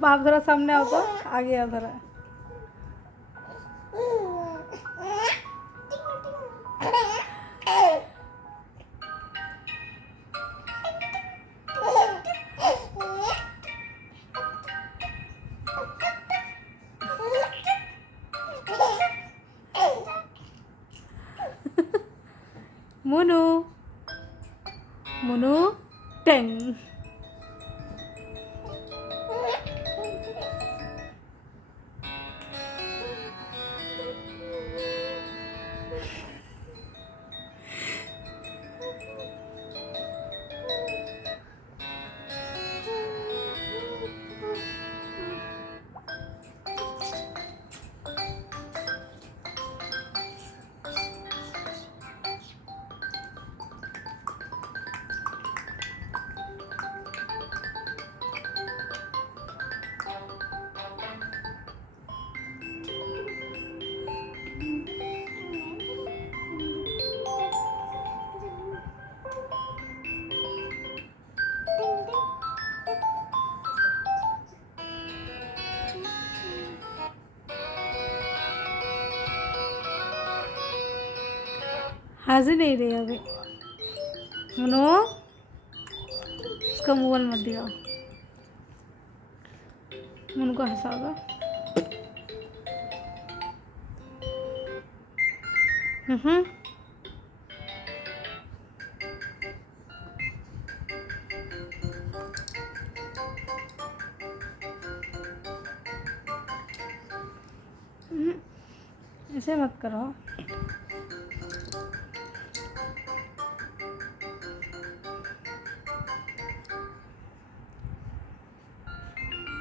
अब आप ज़रा सामने आओ तो, आगे आओ ज़रा। मुनू मुनू टेंग। हंसी नहीं रही अभी। मनो इसका मोबाइल मत दिखाओ, मनु को हंसाओगा। ऐसे मत करो।